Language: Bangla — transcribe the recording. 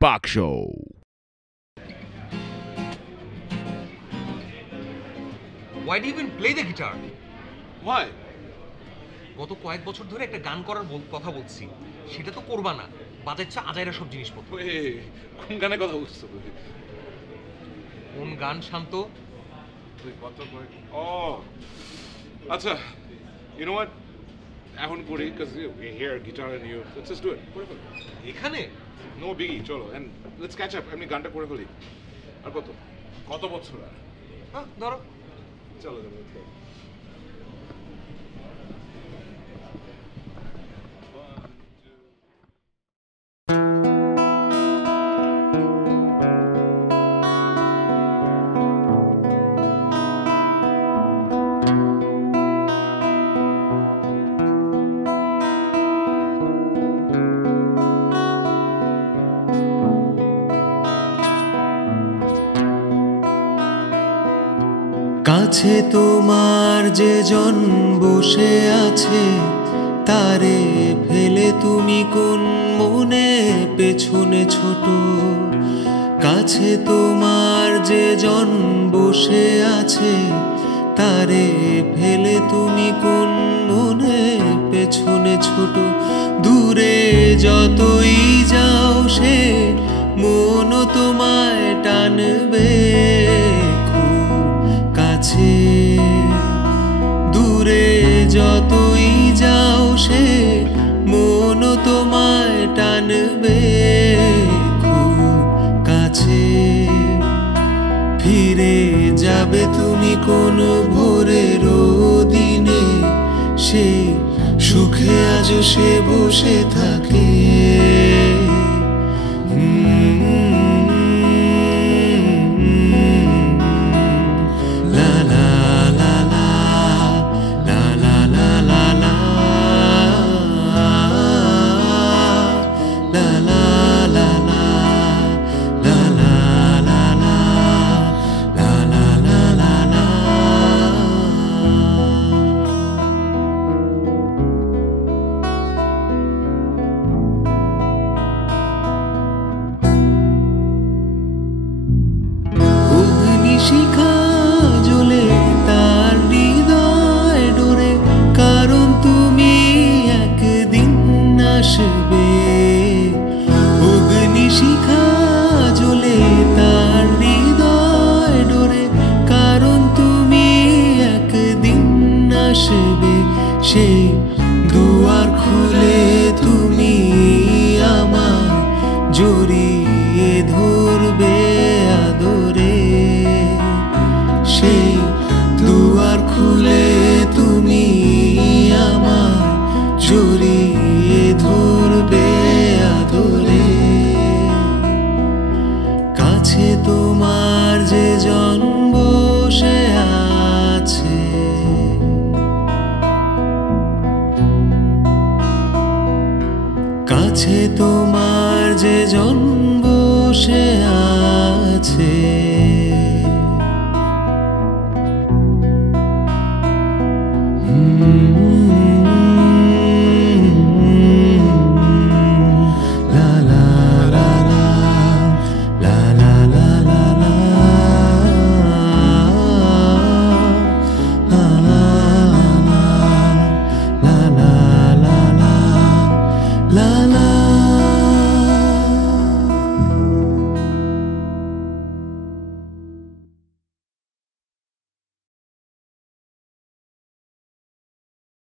Bach Show. Why do you even play the guitar? Why? গত কয়েক বছর ধরে একটা গান করার কথা বলছি, সেটা তো করবা না, বাজাচ্ছ আজাইরা সব জিনিসপত্র। কোন গানের কথা বলছো তুমি? কোন গান শান্ত? আচ্ছা, you know what? এখন করি, because we hear guitar and you. Let's just do it. করে ফেলি। এখানে? No biggie, চলো, and let's catch up. আমি গানটা করে ফেলি। আর কত বছর আর? হ্যাঁ, ধরো। চলো। কাছে তোমার যে জন বসে আছে, তারে ফেলে তুমি কোন মনে পেছনে ছোট। কাছে তোমার যে জন বসে আছে, তারে ফেলে তুমি কোন মনে পেছনে ছোট। দূরে যতই যাও সে মন তোমায় টানবে, দূরে যতই যাও সে মন তোমায় টানবে খুব কাছে। ফিরে যাবে তুমি কোন ভোরের দিনে, সে সুখে আজ সে বসে থাকে। শিখা জ্বলে তার হৃদয় ডোরে, কারণ তুমি একদিন আসবে। অগ্নি শিখা জ্বলে তার হৃদয় ডোরে, কারণ তুমি একদিন আসবে। সেই দুয়ার খুলে তুমি আমায় জড়িয়ে ধরবে।